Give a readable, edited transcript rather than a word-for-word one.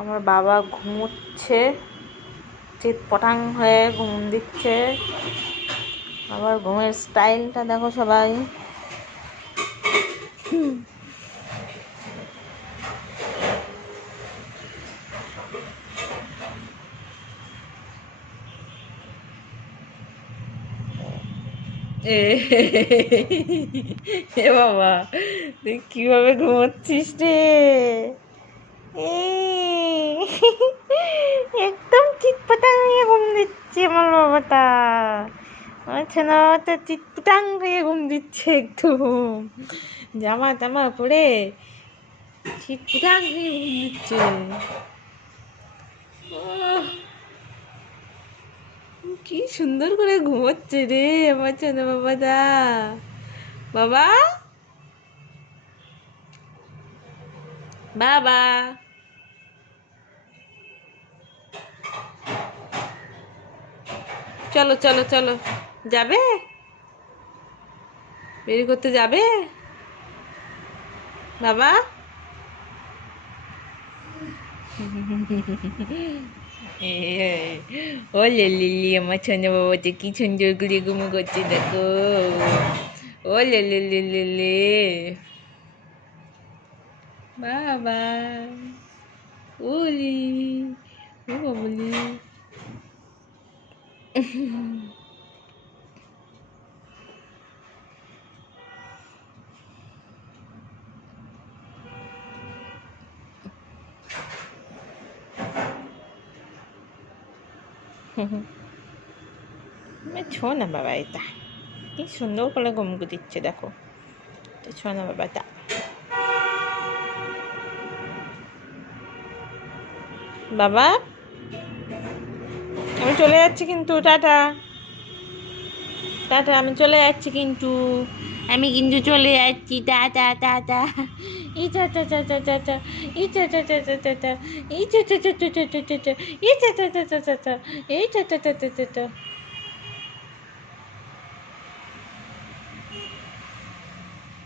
আমার বাবা ঘুমোচ্ছে, চিৎপটাং হয়ে ঘুম দিচ্ছে। আবার ঘুমের স্টাইলটা দেখো সবাই। এ বাবা, তুই কিভাবে ঘুমোচ্ছিস রে? একদম চিৎপটাং হয়ে ঘুম দিচ্ছে আমার বাবাটা। আমার ছেলে বাবাটা চিৎপটাং হয়ে ঘুম দিচ্ছে একদম, জামা টামা পরে চিৎপটাং হয়ে ঘুম দিচ্ছে। কি সুন্দর করে ঘুমোচ্ছে রে আমার ছেলে বাবাটা। বাবা, বাবা, চলো চলো চলো, যাবে? বেরি করতে যাবে বাবা? ও লিলি, আমার ছোনা বাবাটা কি সুন্দর করে ঘুমো করছে দেখো। ও লিলি লিলি, বাবা, ওলি, ও বাবলি। ছো না বাবা, এটা কি সুন্দর করে ঘুম দিচ্ছে দেখো। ছো না বাবাটা। বাবা, আমি চলে যাচ্ছি কিন্তু, টাটা টাটা, আমি চলে যাচ্ছি কিন্তু, আমি কিন্তু চলে যাচ্ছি, টাটা টাটা। ইটা টাটা টাটা টাটা, ইটা টাটা টাটা টাটা, ইটা টাটা টাটা টাটা, ইটা টাটা টাটা টাটা, ইটা টাটা টাটা টাটা।